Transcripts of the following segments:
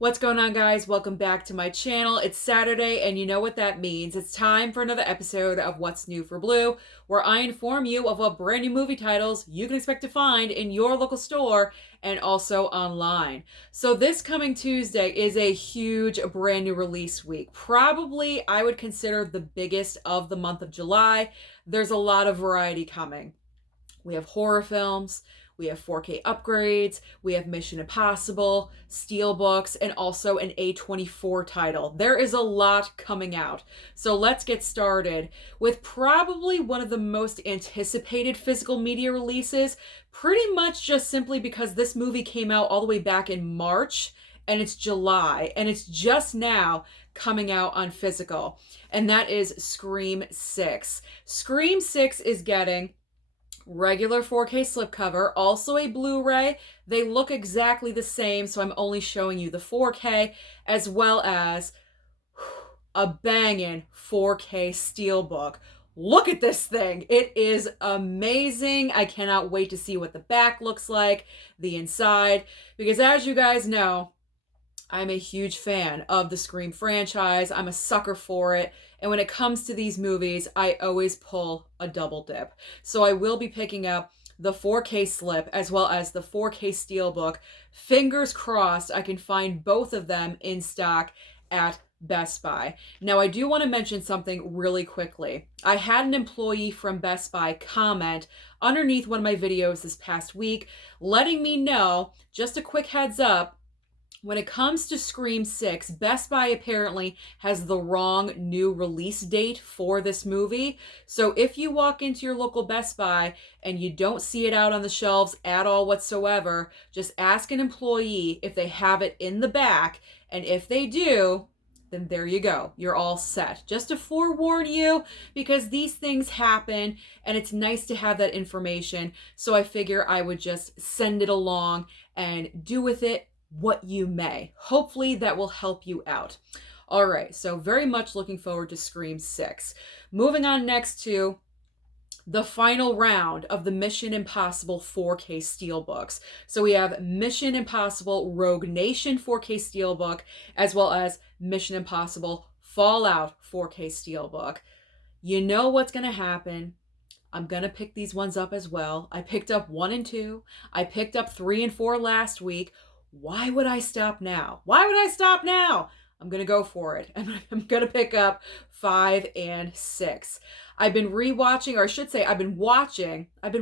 What's going on, guys? Welcome back to my channel. It's Saturday, and you know what that means. It's time for another episode of What's New for Blue, where I inform you of what brand new movie titles you can expect to find in your local store and also online. So this coming Tuesday is a huge brand new release week. Probably, I would consider the biggest of the month of July. There's a lot of variety coming. We have horror films, we have 4K upgrades, we have Mission Impossible, Steelbooks, and also an A24 title. There is a lot coming out. So let's get started with probably one of the most anticipated physical media releases, pretty much just simply because this movie came out all the way back in March, and it's July, and it's just now coming out on physical, and that is Scream 6. Scream 6 is getting regular 4K slipcover, also a Blu-ray. They look exactly the same, so I'm only showing you the 4K, as well as a banging 4K steelbook. Look at this thing. It is amazing. I cannot wait to see what the back looks like, the inside, because as you guys know, I'm a huge fan of the Scream franchise. I'm a sucker for it. And when it comes to these movies, I always pull a double dip. So I will be picking up the 4K slip as well as the 4K steelbook. Fingers crossed I can find both of them in stock at Best Buy. Now, I do want to mention something really quickly. I had an employee from Best Buy comment underneath one of my videos this past week, letting me know, just a quick heads up, when it comes to Scream 6, Best Buy apparently has the wrong new release date for this movie. So if you walk into your local Best Buy and you don't see it out on the shelves at all whatsoever, just ask an employee if they have it in the back. And if they do, then there you go. You're all set. Just to forewarn you, because these things happen and it's nice to have that information. So I figure I would just send it along and do with it what you may. Hopefully that will help you out. All right, so very much looking forward to Scream 6. Moving on next to the final round of the Mission Impossible 4K Steelbooks. So we have Mission Impossible Rogue Nation 4K Steelbook, as well as Mission Impossible Fallout 4K Steelbook. You know what's going to happen. I'm going to pick these ones up as well. I picked up 1 and 2. I picked up 3 and 4 last week. Why would I stop now? Why would I stop now? I'm going to go for it. I'm going to pick up 5 and 6. I've been rewatching, or I should say I've been watching, not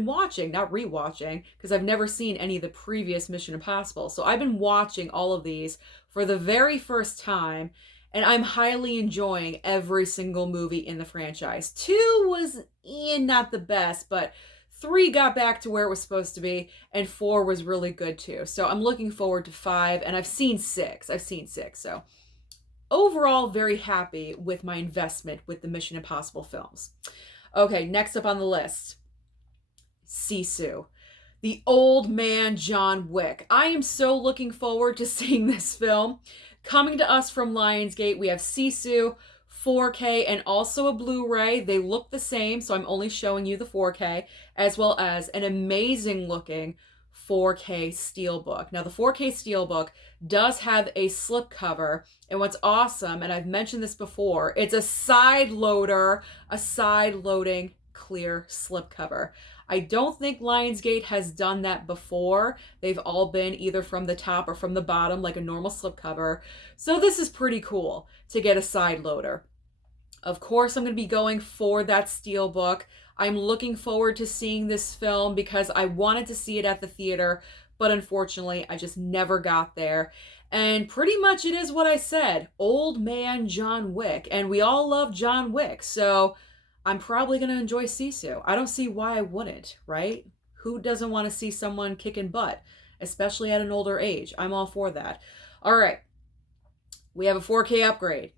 rewatching, because I've never seen any of the previous Mission Impossible. So I've been watching all of these for the very first time, and I'm highly enjoying every single movie in the franchise. 2 was not the best, but 3 got back to where it was supposed to be, and 4 was really good too. So I'm looking forward to 5, and I've seen 6. So overall, very happy with my investment with the Mission Impossible films. Okay, next up on the list, Sisu, the old man John Wick. I am so looking forward to seeing this film. Coming to us from Lionsgate, we have Sisu, 4K, and also a Blu-ray. They look the same, so I'm only showing you the 4K, as well as an amazing looking 4K steelbook. Now, the 4K steelbook does have a slipcover, and what's awesome, and I've mentioned this before, it's a side loader, a side loading clear slipcover. I don't think Lionsgate has done that before. They've all been either from the top or from the bottom, like a normal slipcover. So this is pretty cool to get a side loader. Of course, I'm going to be going for that steelbook. I'm looking forward to seeing this film because I wanted to see it at the theater, but unfortunately, I just never got there. And pretty much it is what I said, old man John Wick. And we all love John Wick, so I'm probably going to enjoy Sisu. I don't see why I wouldn't, right? Who doesn't want to see someone kicking butt, especially at an older age? I'm all for that. All right, we have a 4K upgrade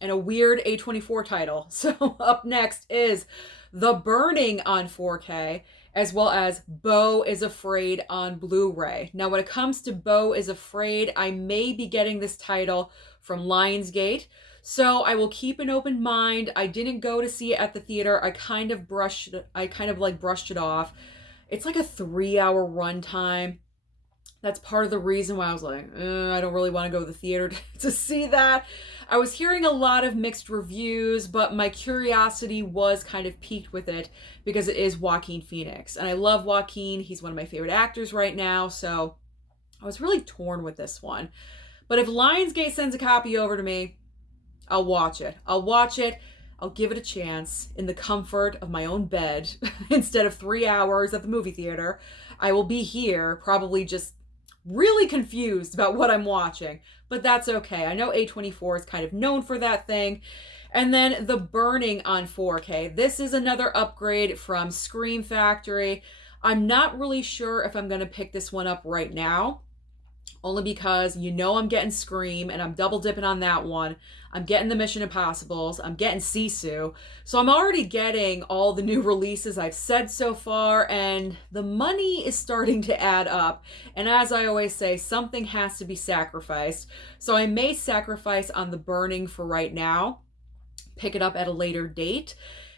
and a weird A24 title. So up next is The Burning on 4K, as well as Beau Is Afraid on Blu-ray. Now, when it comes to Beau Is Afraid, I may be getting this title from Lionsgate, so I will keep an open mind. I didn't go to see it at the theater. I kind of brushed it off. It's like a 3-hour runtime. That's part of the reason why I was like, I don't really want to go to the theater to see that. I was hearing a lot of mixed reviews, but my curiosity was kind of piqued with it because it is Joaquin Phoenix. And I love Joaquin. He's one of my favorite actors right now. So I was really torn with this one. But if Lionsgate sends a copy over to me, I'll watch it. I'll watch it. I'll give it a chance in the comfort of my own bed instead of 3 hours at the movie theater. I will be here probably just really confused about what I'm watching, but that's okay. I know A24 is kind of known for that thing. And then The Burning on 4K. This is another upgrade from Scream Factory. I'm not really sure if I'm going to pick this one up right now, only because I'm getting Scream and I'm double dipping on that one. I'm getting the Mission Impossibles. I'm getting Sisu. So I'm already getting all the new releases I've said so far, and the money is starting to add up. And as I always say, something has to be sacrificed. So I may sacrifice on The Burning for right now, pick it up at a later date,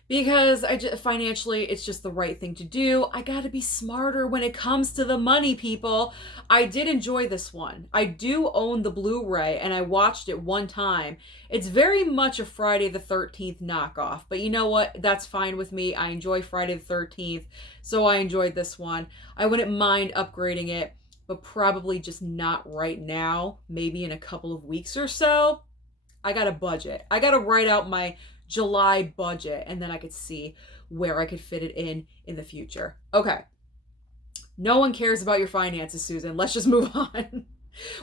because financially it's just the right thing to do. I gotta be smarter when it comes to the money, people. I did enjoy this one. I do own the Blu-ray and I watched it one time. It's very much a Friday the 13th knockoff, but you know what? That's fine with me. I enjoy Friday the 13th, so I enjoyed this one. I wouldn't mind upgrading it, but probably just not right now. Maybe in a couple of weeks or so. I got a budget. I gotta write out my July budget, and then I could see where I could fit it in the future. Okay. No one cares about your finances, Susan. Let's just move on.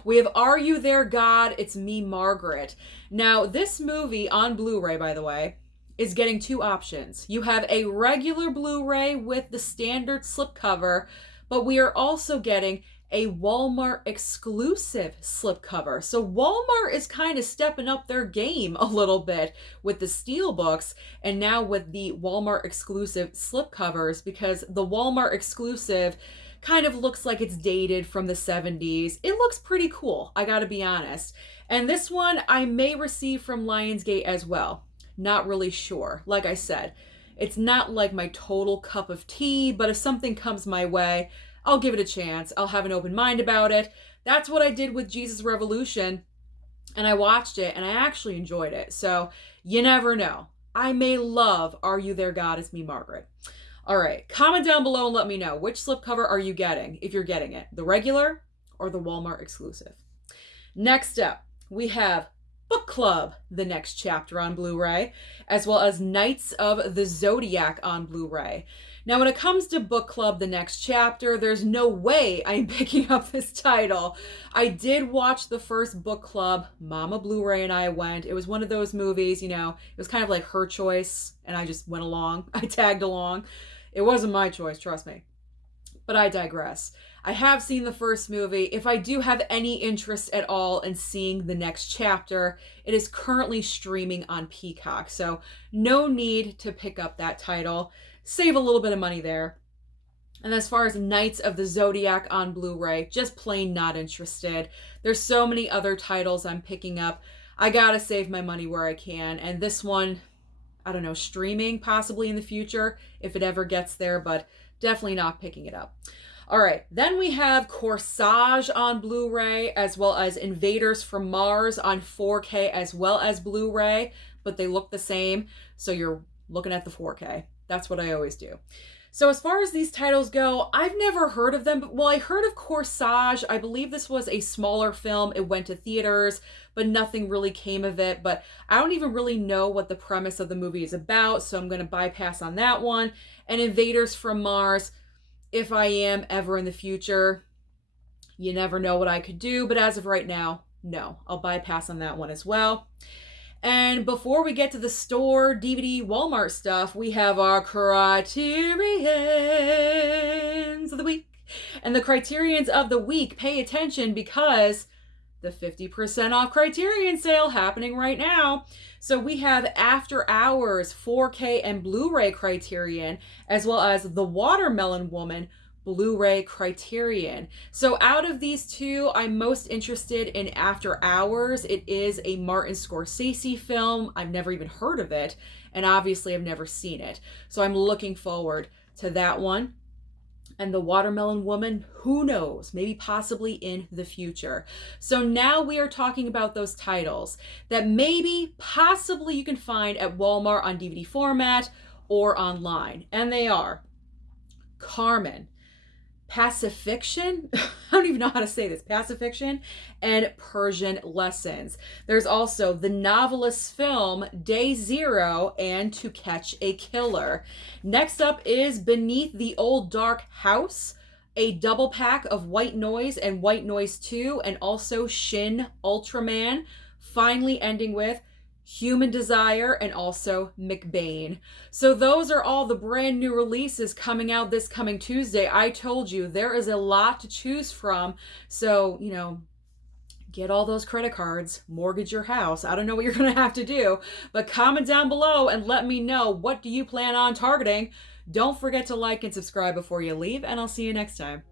We have Are You There, God? It's Me, Margaret. Now, this movie on Blu-ray, by the way, is getting two options. You have a regular Blu-ray with the standard slipcover, but we are also getting a Walmart exclusive slipcover. So Walmart is kind of stepping up their game a little bit with the steelbooks and now with the Walmart exclusive slipcovers, because the Walmart exclusive kind of looks like it's dated from the 70s. It looks pretty cool, I gotta be honest. And this one I may receive from Lionsgate as well. Not really sure. Like I said, it's not like my total cup of tea, but if something comes my way, I'll give it a chance. I'll have an open mind about it. That's what I did with Jesus Revolution, and I watched it, and I actually enjoyed it. So you never know. I may love Are You There, God? It's Me, Margaret. All right, comment down below and let me know, which slipcover are you getting, if you're getting it, the regular or the Walmart exclusive? Next up, we have Book Club, the next chapter on Blu-ray, as well as Knights of the Zodiac on Blu-ray. Now, when it comes to Book Club, the next chapter, there's no way I'm picking up this title. I did watch the first Book Club. Mama Blu-ray and I went. It was one of those movies, it was kind of like her choice, and I just went along. I tagged along. It wasn't my choice, trust me. But I digress. I have seen the first movie. If I do have any interest at all in seeing the next chapter, it is currently streaming on Peacock, so no need to pick up that title. Save a little bit of money there. And as far as Knights of the Zodiac on Blu-ray, just plain not interested. There's so many other titles I'm picking up. I gotta save my money where I can. And this one, I don't know, streaming possibly in the future, if it ever gets there, but definitely not picking it up. All right, then we have Corsage on Blu-ray, as well as Invaders from Mars on 4K, as well as Blu-ray, but they look the same, so you're looking at the 4K. That's what I always do. So as far as these titles go, I've never heard of them. But, well, I heard of Corsage. I believe this was a smaller film. It went to theaters, but nothing really came of it. But I don't even really know what the premise of the movie is about, so I'm going to bypass on that one. And Invaders from Mars, if I am ever in the future, you never know what I could do. But as of right now, no, I'll bypass on that one as well. And before we get to the store, DVD, Walmart stuff, we have our Criterions of the week. And the Criterions of the week, pay attention because the 50% off Criterion sale happening right now. So we have After Hours 4K and Blu-ray Criterion, as well as The Watermelon Woman Blu-ray Criterion. So out of these two, I'm most interested in After Hours. It is a Martin Scorsese film. I've never even heard of it, and obviously I've never seen it. So I'm looking forward to that one. And The Watermelon Woman, who knows, maybe possibly in the future. So now we are talking about those titles that maybe possibly you can find at Walmart on DVD format or online. And they are Carmen, Pacifiction, I don't even know how to say this, Pacifiction, and Persian Lessons. There's also the Novelists Film, Day Zero, and To Catch a Killer. Next up is Beneath the Old Dark House, a double pack of White Noise and White Noise 2, and also Shin Ultraman. Finally ending with Human Desire and also McBain. So those are all the brand new releases coming out this coming Tuesday. I told you there is a lot to choose from. So, get all those credit cards, mortgage your house. I don't know what you're going to have to do, but comment down below and let me know, what do you plan on targeting? Don't forget to like and subscribe before you leave, and I'll see you next time.